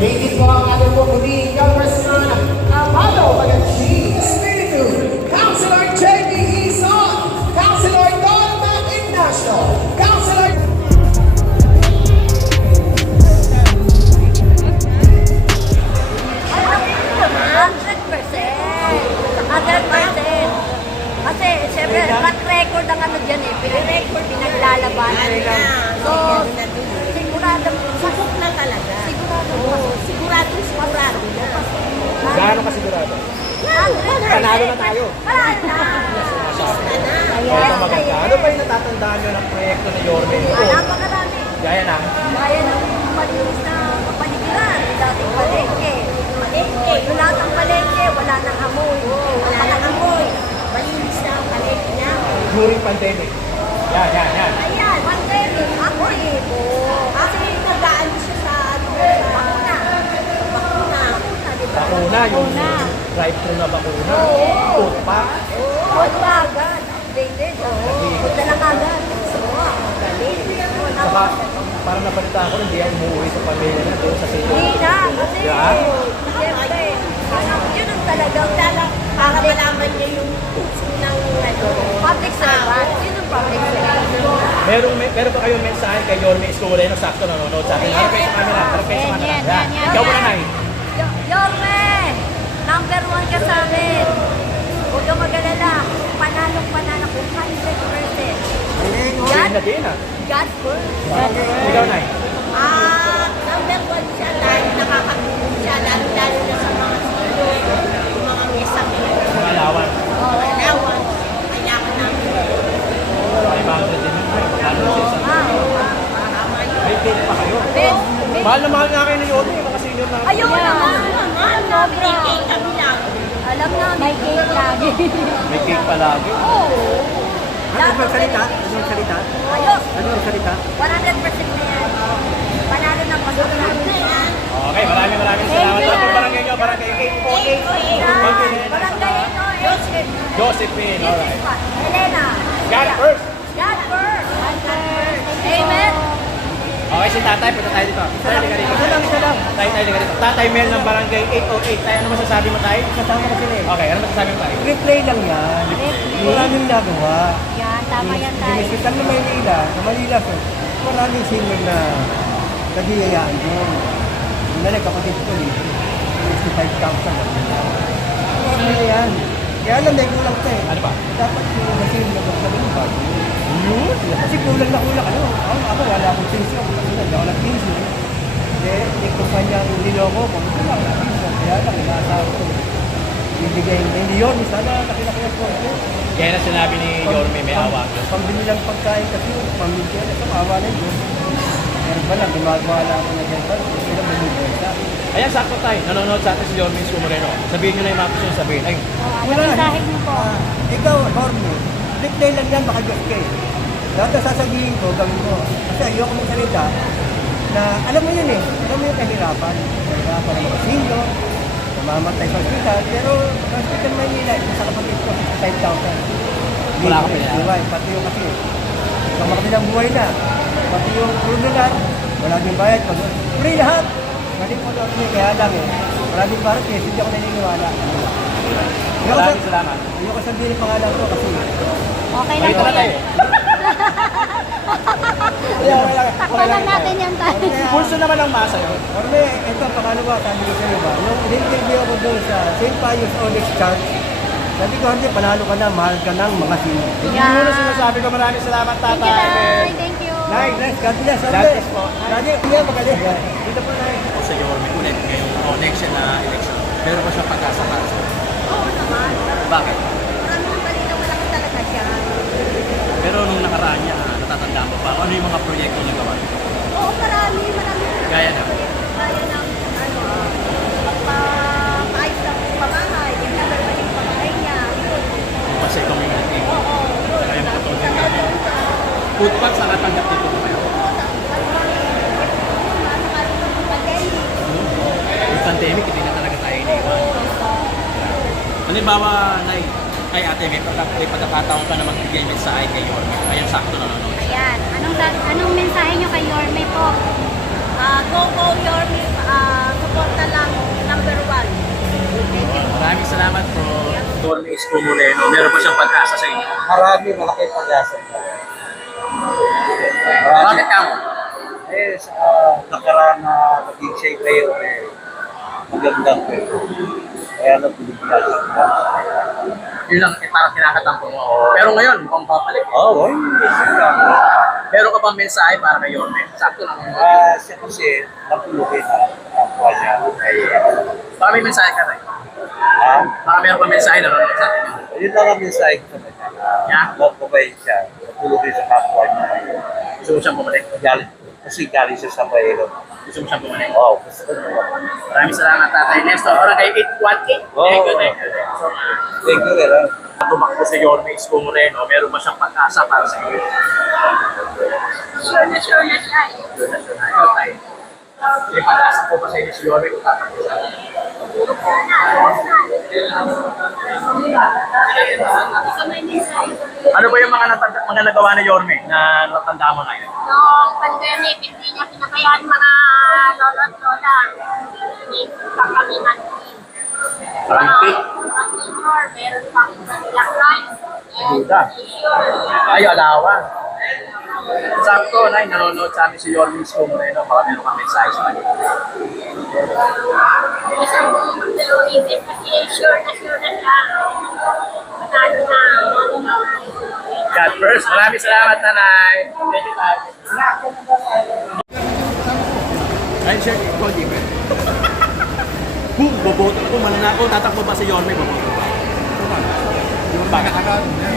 Higit po ang ating po muli Congressman Amado Magachi, Espiritu, Councilor J.B. Ison, Councilor Don Mac Ignacio, Councilor Kasi, siyempre, track record ang ano dyan eh. Pinarecord, pinaglalabanan. So, sigurado, pasok na talaga. Sigurado. Gaano ka sigurado? Panalo na tayo. Panalo na. Ano pa yung natatandaan nyo ng proyekto ni Yorme? Napakarami. Gaya na. Gaya ng malinis na kapaligiran. Dating palengke. Yung lahat ng palengke, wala nang amoy. Wala nang amoy. Malinis na ang palengke niya. During pandemic. Yan. Ayan, pandemic. Amoy. Kasi nagdaan siya sa bakuna. Bakuna, yung drive-thru na bakuna. Food pack. Food pa agad. Updated. Punta lang agad. Galing. Saka, parang nabalita ko, hindi ako umuwi sa pamilya na doon sa city. Hindi na. Kasi, siyempre, yun ang talagang para malaman niya yung puso ng public servant. Yun ang public servant. Meron ba kayong mensahe kay Yorme Escudero? Sakto nanonood sa atin. Harap kayo sa camera. Yan. Ikaw muna, Nay. Yorme! Number 1 ka sa amin. Huwag kang mag-alala. Panalo kung 100%. God first. Ikaw, Nay. Number 1 siya dahil nakakatulong siya lalo na sa mga senior, yung mga mesa Mga lawan. alawan. Kailangan namin. May boundary din yun. Lalo na sa isang. May date pa kayo. Mahal na mahal nga kayo ni Yorme. Mga senior na. Ayun naman. May cake kami lang. Alam na, may cake lagi. May cake palagi. Ano bang salita? Ayos. Ano ang salita? 100% na yan. Panalo ng pasok na. Okay, maraming salamat. Ako barangay nyo, barangay 848. Barangay ito, Josephine, alright. Elena. God first. God first. Amen. Okay, si tatay, punta tayo dito. Isa lang. Tayo dito. Tatay Mel ng barangay 808. Tayo, ano masasabi mo tayo? Kasama ko sila eh. Okay, ano masasabi mo tayo? Replay lang yan. Maraming nagawa. Yan, tama yan tayo. Hospital na Maynila, sa Manila, sir. Maraming senior na nagiyayaan doon. Yung na kapatid ko, 65,000. Marami na yan. Kaya alam, may kulang ka eh. Ano ba? Dapat yung senior na magsabi ng bago. Kasi kulang. Ako wala akong pension. Kasi hindi ako nag-pension. May kumpanya yung niloko ko. Wala akong pension. Kaya lang, inaasahan ko. Bibigay hindi yun. Sana nakilaki po. Kaya na sinabi ni Yorme, may awa. Pambili lang pagkain kasi pamilya na sa awa na yun. Pero ba lang, gumagawa lang ako na dyan. Kasi na mamigay sa akin. Ayan, sakto tayo. Nanonood sa atin si Yorme Escudero. Sabihin nyo na yung mga gusto nyo sabihin. Ay, Mensahe mo po. Ikaw, Horny, replay lang yan, baka Diyos kayo. Lahat na sasabihin ko, gawin mo. Kasi ayoko mong salita na, alam mo yun eh, alam mo yung kahirapan. Kahirapan ng mga senior, namamatay sa hospital, pero sa hospital Manila, isa sa kapatid ko, 5,000. Wala ka pa yan? Buhay, pati yung kasi, sa mga kabilang buhay na, pati yung crudulan, wala din bayad, free lahat. Kasi po doon kaya lang eh, maraming parang kasi hindi ako naniniwala. maraming salamat. Ayoko sabihin yung pangalan ko kasi Okay lang Balik po na tayo. yan. Takpalan natin yan tayo. Pulso naman ang masa yun. Orme, ito pangalawa, sabi ko sa iyo ba, yung in-interview ako doon sa St. Pius Onyx Church, sabi ko, hindi, panalo ka na, mahal ka ng mga senior. Yun muna sinasabi ko. Maraming salamat, Thank you, tatay. Tay. Thank you. Nice, God bless, God Orme. bless po. Daddy, iya, magaling. Dito po, Nay. Sa Yorme ulit ngayong next year na election. Meron ba siya pag-asa para sa Oo naman. Bakit? Marami ng balita, malaki talaga siya. Pero nung nakaraan niya, natatandaan mo pa, ano yung mga proyekto niya gawa? Oo, marami. Gaya na. Gaya ng, paayos ng pamahay. Yung naman yung pamahay niya. Yun. Kasi community. Oo. Kaya mga tulad Saka niya. doon sa Food pack sa natanggap dito po kayo. Yung pandemic, hindi na talaga tayo iniwan. Halimbawa, Nay, kay ate, may pagkakataon ka na magbigay mensahe kay Yorme. Ayan, sakto nanonood. Ayan. Anong mensahe nyo kay Yorme po? Go, Yorme. Support Yorme Isko Moreno, meron ba siyang pag-asa sa inyo? Marami, malaki pag-asa. Bakit ka mo? Eh, sa nakaraan na naging siya ngayon, magandang pero. Kaya nagpilipilas. Yun lang, parang kinakatampo mo. Pero ngayon, mukhang babalik. Oo, Meron ka bang mensahe para kay Yorme? Sakto lang. siya kasi napulukin na kapwa niya. Baka may mensahe ka rin. Ha? Baka meron ka mensahe na nanonood sa atin. Yun lang ang mensahe ko sa kanya. Yeah? Mapabay siya. Napulukin sa kapwa niya. Gusto mo siyang bumalik? Kasi galing siya sa Bayero. Gusto mo siyang bumalik? Oo, gusto ko naman. Maraming salamat, Tatay Nestor. Oras kay 818. Thank you, thank you. So, Thank you, Vera. tumakbo si Yorme Isko Moreno, meron ba siyang pag-asa para sa iyo? Sure na siya. Ikaw, Tay. May pag-asa po ba sa inyo si Yorme kung tatakbo sa akin? Ano ba yung mga nagawa ni Yorme na natanda mo ngayon? Noong pandemic, hindi niya pinakayan mga lolo at lola. Hindi pa kami nag-team. Parang pig. Senior, meron pang black rice. Duda. Ay, alawan. Sakto, Nay, nanonood sa amin si Yorme Isko Moreno. Baka meron kang mensahe sa kanya. Isang isip kasi sure na siya. Matalo na. God first. Maraming salamat, Nanay. Thank you, Tay. Ay, sir, ikaw, di ba? Boom, boboto ako, mananako, tatakbo ba si Yorme? Boboto ba? Yung bakit?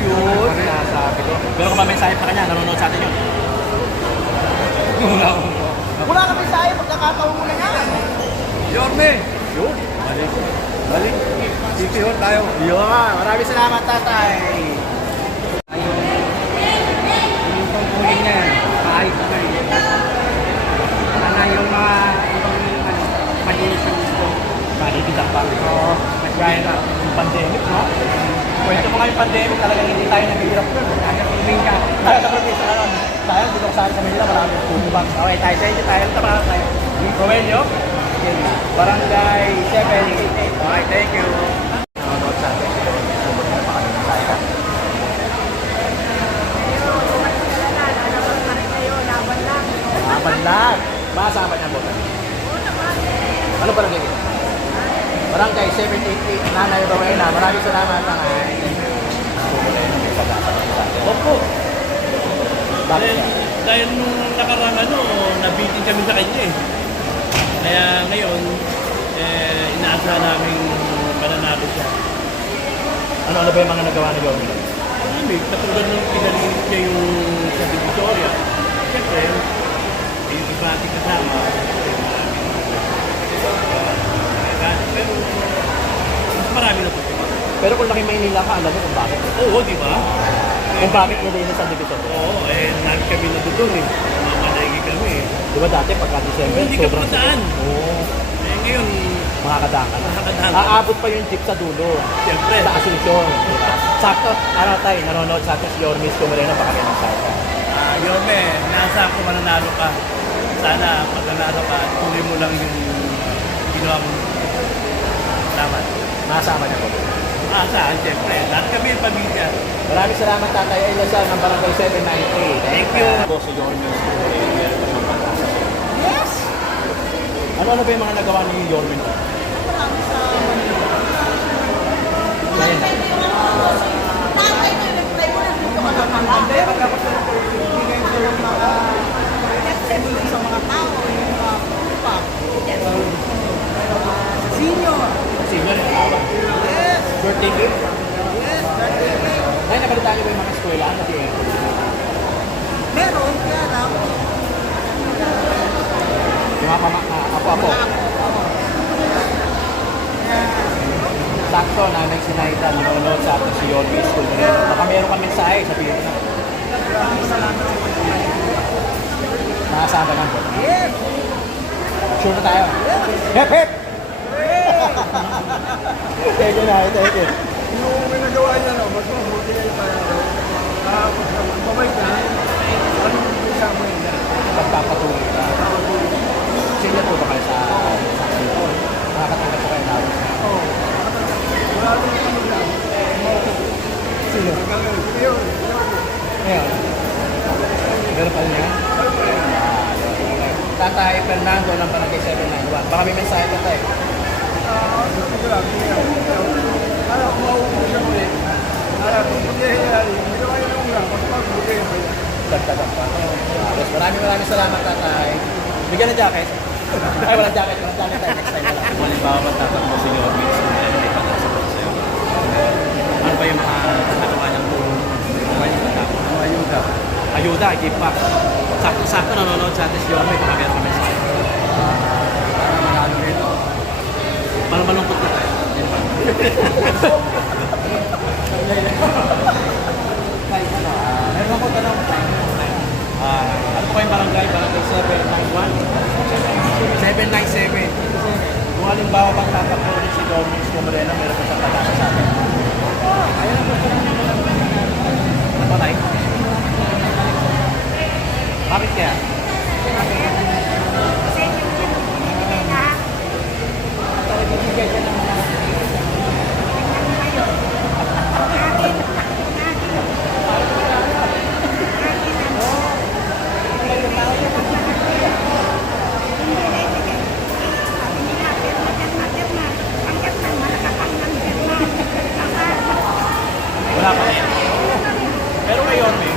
Yun, nasabi ko. Pero kung may mensahe pa kanya, nanonood sa atin yun. Wala ka mensahe, pagkakataon mo na yan. Yorme! Yun. Balik! Sisihon tayo! Yun, maraming salamat, Tatay. Yung pangkuling na yan, kahit na yun. Sana yung mga ibang malinis ang gusto. Mahigitan pa. Oo. Gaya na yung pandemic, no? Kwento mo nga yung pandemic, talagang hindi tayo naghihirap nun. Nakatulong ka. Kaya sa probinsya na nun, tayo, dito ko sa Manila, marami yung tutubang. Okay, tayo, thank you tayo. Tama tayo. Romelio? Barangay 788. Okay, thank you. Nanonood sa atin. Sumot na pa kami ng tayo. Laban lang. Masama niya mo. Ano ba nagiging? Barangay 788, Nanay Rowena. Maraming salamat, Nanay. Opo. Bakit? Dahil nung nakarang nabitin kami sa kanya eh. Kaya ngayon, inaasahan namin mananalo siya. Ano ba yung mga nagawa ni Yorme? Marami, katulad nung pinalinis niya yung sa Victoria. Siyempre, yung iba ating kasama. Pero, mas marami na po. Pero kung laki Maynila ka, alam mo kung bakit. Oo, di ba? Kung bakit nilinis ang division. Oo, lagi kami natutun eh. Mamalagi kami eh. Di ba dati pagka December, Hindi ka sobrang pagdaan. sikip. Oo. Ngayon, Makakadaan ka na. Makakadaan. Aabot pa yung jeep sa dulo. siyempre, Sa Asuncion. Diba? Sakto, ano tayo, nanonood sa atin si Yorme Isko Moreno, baka may mensahe ka. Yorme, naasahan ko mananalo ka. Sana pag nanalo ka, tuloy mo lang yung ginawa mo. Salamat. Masama niya po. Maasahan, siyempre. Lahat kami yung pamilya. Maraming salamat, Tatay Eliasal ng Barangay 793. Thank you. Po si Yorme Isko Moreno, meron pa siyang pag-asa. Yes! Ano ba yung mga nagawa ni Yorme? Kaya na. Senior yung tawag. Yes! Birthday gift? Yes, birthday gift. Ay, nabalitaan niyo ba yung mga eskwela na di aircon? Meron, kaya lang. Yung mga apo-apo. Sakto, nanay si Naida, nanonood sa atin si Yorme Isko Moreno. Baka meron kang mensahe, sabihin mo na. Nakasama lang po. Yes! Sure na tayo. Hep, hep! Thank you, Nay. Thank you. Yung may nagawa niya, mas mabuti kayo tayo. Pabay ka, ano yung kasama niya? Pagpapatuloy ka. Senior po ba kayo sa Asuncion? Nakakatanggap po kayo na. Oo. Wala rin kami lang. Tatay Fernando ng Barangay 791. Baka may mensahe ka tayo. Dagdagan pa. Yes, maraming salamat, tatay. Bigyan ng jacket. Ay, walang jacket. Walang jacket tayo. Next time na lang. Halimbawa, magtatakbo si Yormix kung meron may pag-asa po sa'yo. Ano ba yung mga nagawa niyang tulong? Ayuda. Ayuda, give back. Sakto-sakto nanonood sa atin si Yormix. Baka meron kami sa'yo. Parang malungkot na tayo. Yun ba? Meron ako tanong. Ano po kayong barangay? Barangay 791? 797. Kung halimbawa pang tatakbo ulit si Yormix Moreno, meron pa siyang pag-asa sa atin. Ano ba, bakit kaya? Kasi yung binibigay na Wala pa rin. Pero kay Yormix,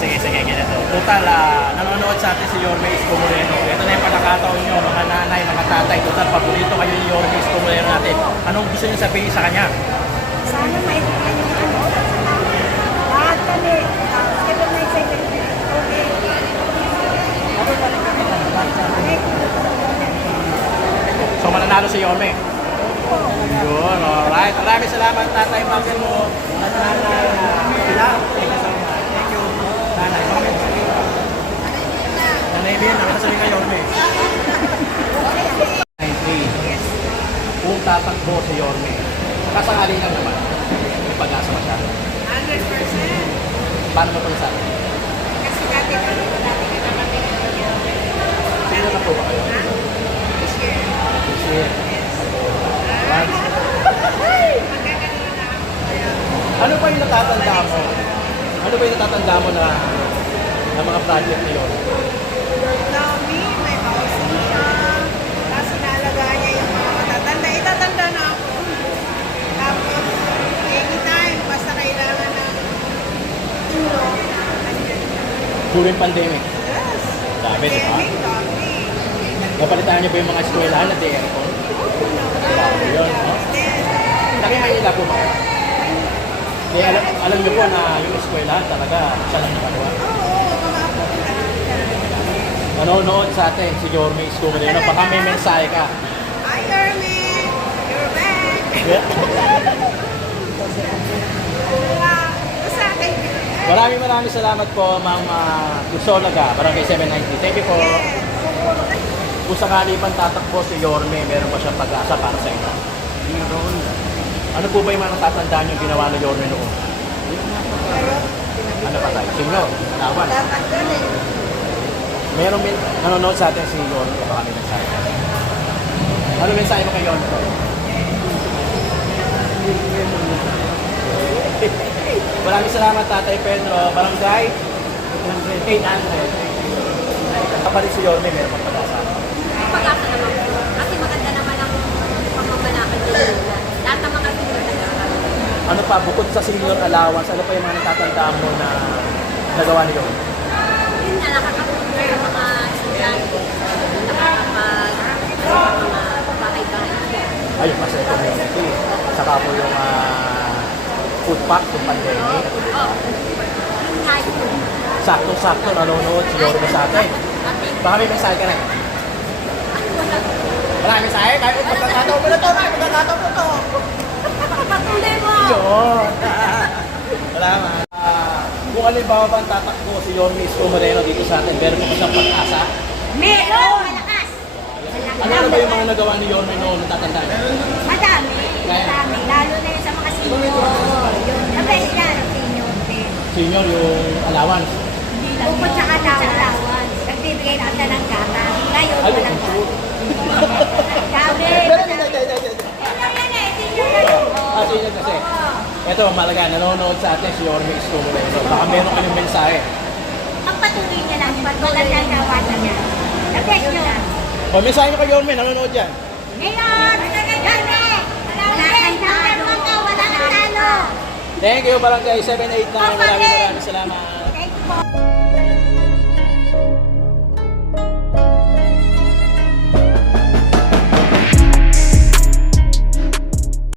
sige, ganito. Total, nanonood sa atin si Yorme Isko Moreno. Ito na yung pagkakataon nyo, mga nanay, mga tatay. Total, paborito kayo ni Yorme Isko Moreno natin. Anong gusto nyo sabihin sa kanya? sana maibigay yung ano, lahat kami, ito na yung secretary. Okay. So, mananalo si Yorme. Yun, alright. Maraming salamat, tatay Maxim mo. At nanay, Pilar. Thank you so much. Thank you. Nanay, bakit? Nanay Lynn, nakakasabi ka Yorme. 93. Kung tatakbo si Yorme, kasakali lang naman. May pag-asa masyado. 100%. Paano mo pang sabi? Kasi dati na naman Sino na po ba kayo? this year. This year. Right. Ano pa yung natatanda mo? Ano ba yung natatanda mo na mga project na yun? Dami, may housing siya. Tapos inalagaan niya yung mga matatanda. Itatanda na ako. Tapos, anytime, basta kailangan ng tulong. During pandemic. Yes. Dami, di ba? Dami. Napalitan niyo ba yung mga eskwelahan na aircon? Dami yun, no? Laki Maynila po ba? Kaya alam niyo po na yung eskwelahan talaga siya lang nakagawa. Oo, mga po. Nanonood sa atin si Yorme Isko Moreno. Baka may mensahe ka. Hi, Ermin. You're back. Sa akin. Maraming salamat po, Ma'am Lusolaga, Barangay 790. Thank you po. Kung sakali pang tatakbo si Yorme, meron pa siyang pag-asa para sa inyo. Meron. Ano po ba yung mga natatandaan yung ginawa ni Yorme noon? Ano pa tayo? Singaw, lawan. Dapat doon eh. Meron nanonood sa atin si Yorme. Baka may mensahe. Ano mensahe mo kay Yorme? Maraming salamat, Tatay Pedro. Barangay 800. Kapalit si Yorme, meron pang pag-asa. Pag-asa naman po. Kasi maganda naman ang pagmamalakad nila. Lahat ng mga senior na Ano pa, bukod sa senior allowance, ano pa yung mga natatandaan mo na nagawa ni Yorme? yun na nakakatulong sa mga estudyante. Nakakapag mga bahay-bahay. Ayun, mas community. Saka po yung food pack, yung pandemic. Oh, yung high school. Sakto-sakto nanonood si Yorme sa atin. Baka may mensahe ka na. Wala may mensahe? Kahit kung magkakataon mo na to, kahit magkakataon mo to. Patuloy mo! Yun! Salamat. Kung halimbawa ba ang tatakbo si Yorme Isko Moreno dito sa atin, meron pa siyang pag-asa? Meron! Malakas! Ano ba yung mga nagawa ni Yorme noon natatandaan? Madami. Madami. Lalo na yun sa mga senior. Yun. Nabay yan. Senior din. Senior, yung allowance. Bukod sa katawan. Nagbibigay na siya ng gata. Ngayon, Ay, walang yung food. gata. Gabi. Pero hindi. sa inyo kasi. Ito, malaga, nanonood sa atin si Jorge Escudero. Baka meron kayong mensahe. Pagpatuloy niya lang, magandang gawa na niya. The best yun. O, mensahe nyo kay Jorge, nanonood dyan. Ngayon, number 1 ka, walang talo. Thank you, Barangay 789. Maraming salamat. Thank you po.